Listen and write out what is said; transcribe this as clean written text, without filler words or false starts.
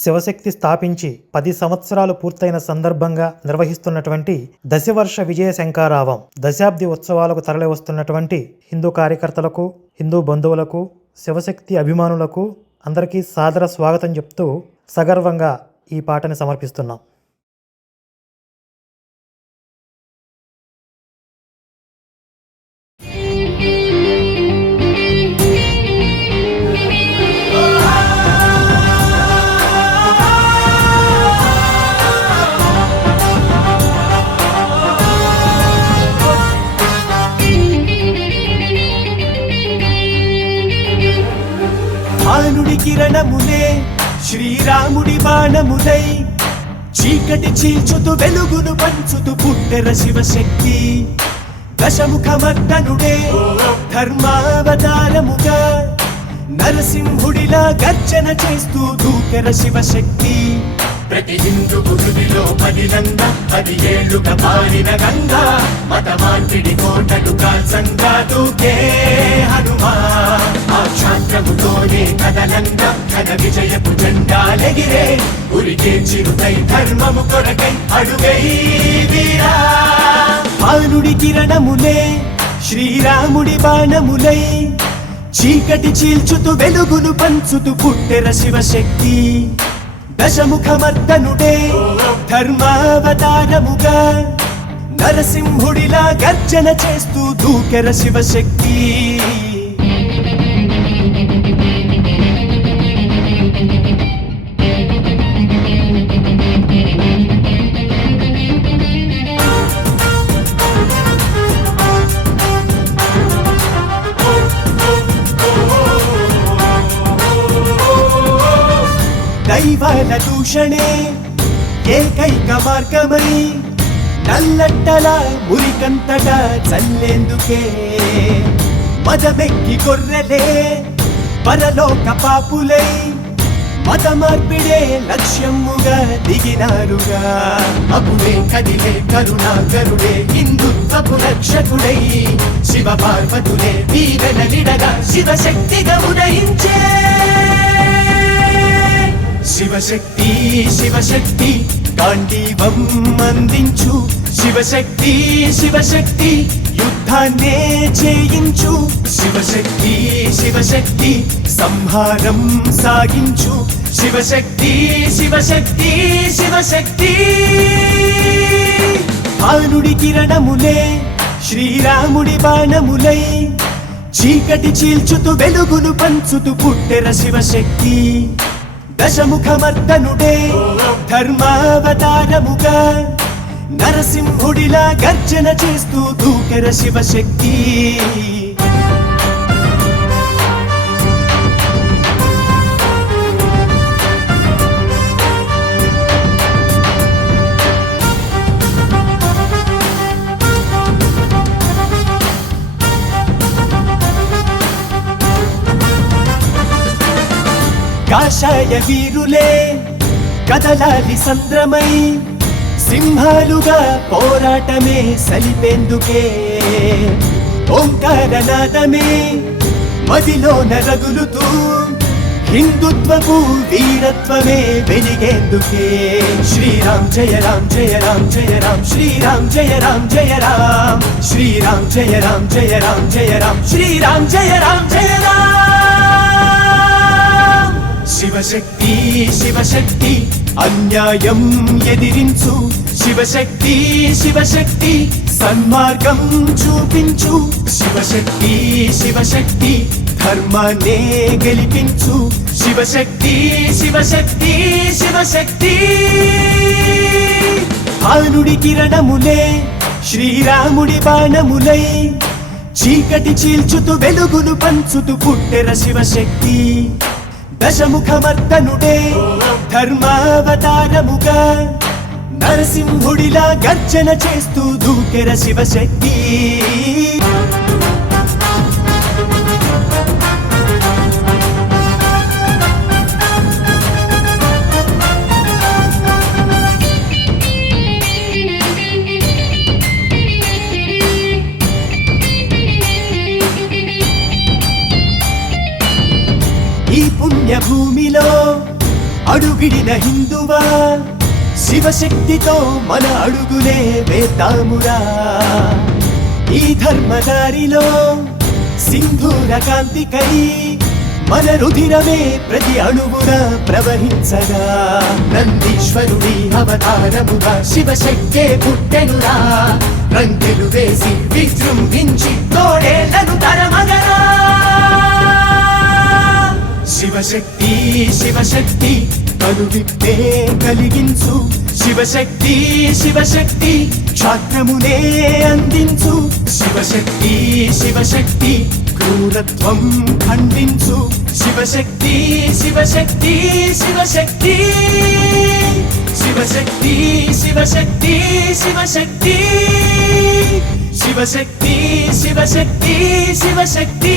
శివశక్తి స్థాపించి 10 సంవత్సరాలు పూర్తయిన సందర్భంగా నిర్వహిస్తున్నటువంటి దశవర్ష విజయ శంఖారావం దశాబ్ది ఉత్సవాలకు తరలివస్తున్నటువంటి హిందూ కార్యకర్తలకు, హిందూ బంధువులకు, శివశక్తి అభిమానులకు అందరికీ సాదర స్వాగతం చెప్తూ సగర్వంగా ఈ పాటని సమర్పిస్తున్నాం. భానుడి కిరణములే శ్రీరాముడి బాణములై చీకటి చీల్చుతూ వెలుగును పంచుతూ పుట్టెర శివశక్తి. దశముఖమర్దనుడే ధర్మావతారముగా నరసింహుడిలా గర్జన చేస్తూ దూకెర శివశక్తి. ప్రతి హిందూ హృదిలో పదిలంగా 10 ఏళ్లుగా పారిన గంగా మతమార్పిడి కోటలు కాల్సంగా దూకే హనుమా. ఆ క్షాత్రముతోనే కదలంగా ఘన విజయపు జెండాలెగిరే ఉరికే చిరుతై ధర్మము కొరకై అడుగై వీరా. భానుడి కిరణములే శ్రీరాముడి బాణములై చీకటి చీల్చుతూ వెలుగును పంచుతూ పుట్టెర శివశక్తి. దశముఖమర్దనుడే ధర్మావతారముగా నరసింహుడిలా గర్జన చేస్తూ దూకెర శివశక్తి. దైవాల దూషణే ఏకైక మార్గమై నల్లట్టల మురికంతటా చల్లేందుకే మదమెక్కి గొర్రెలే పరలోక పాపులై మత మార్పిడే లక్ష్యముగా దిగినారుగా. అప్పుడే కదిలే కరుణాకరుడే హిందుత్వపు రక్షకుడై శివ పార్వతులే వీరన నిడగా శివశక్తిగా ఉదయించే. శివశక్తి శివశక్తి గాంధీవం అందించు. శివశక్తి శివశక్తి యుద్ధాన్నే చేయించు. శివశక్తి శివశక్తి సంహారం సాగించు. శివశక్తి శివశక్తి శివశక్తి. భానుడి కిరణములే శ్రీరాముడి బాణములై చీకటి చీల్చుతూ వెలుగును పంచుతూ పుట్టెర శివశక్తి. దశముఖమర్దనుడే ధర్మావతారముగా నరసింహుడిలా గర్జన చేస్తూ దూకెర శివశక్తి. కాషాయ వీరులే కదలాలి సంద్రమై సింహాలుగా పోరాటమే సలిపేందుకే. ఓంకారనాదమే మదిలోన రగులుతూ హిందుత్వపు వీరత్వమే వెలిగేందుకే. శ్రీరామ్ జయ రామ్ జయ రామ్ జయ రామ్ శ్రీరామ్ జయ రామ్ జయ రామ్ శ్రీరామ్ జయ రామ్ జయ రామ్ జయ రామ్ శ్రీరామ్ జయ రామ్ జయ రామ్. శివశక్తి శివశక్తి అన్యాయం ఎదిరించు. శివశక్తి శివశక్తి సన్మార్గం చూపించు. శివశక్తి శివశక్తి ధర్మాన్నే గెలిపించు. శివశక్తి శివశక్తి శివశక్తి. భానుడి కిరణములే శ్రీరాముడి బాణములై చీకటి చీల్చుతూ వెలుగును పంచుతూ పుట్టెర శివశక్తి. దశముఖమర్దనుడే ధర్మావతారముగా నరసింహుడిలా గర్జన చేస్తూ దూకెర శివశక్తి. పుణ్యభూమిలో అడుగిడిన హిందువా శివశక్తితో మన అడుగులే వేద్దామురా ఈ ధర్మదారిలో సింధూర కాంతికై మన రుధిరమే ప్రతి అణువున ప్రవహించగా నందీశ్వరుడి అవతారముగా శివశక్తే పుట్టెనురా రంకెలు వేసి విజృంభించి తోడేళ్లను తరమగరా శివశక్తి శివశక్తి కలువిప్పే కలిగించు శివశక్తి శివశక్తి క్షాత్రమునే అందించు శివశక్తి శివశక్తి క్రూరత్వం ఖండించు శివశక్తి శివశక్తి శివశక్తి శివశక్తి శివశక్తి శివశక్తి శివశక్తి శివశక్తి శివశక్తి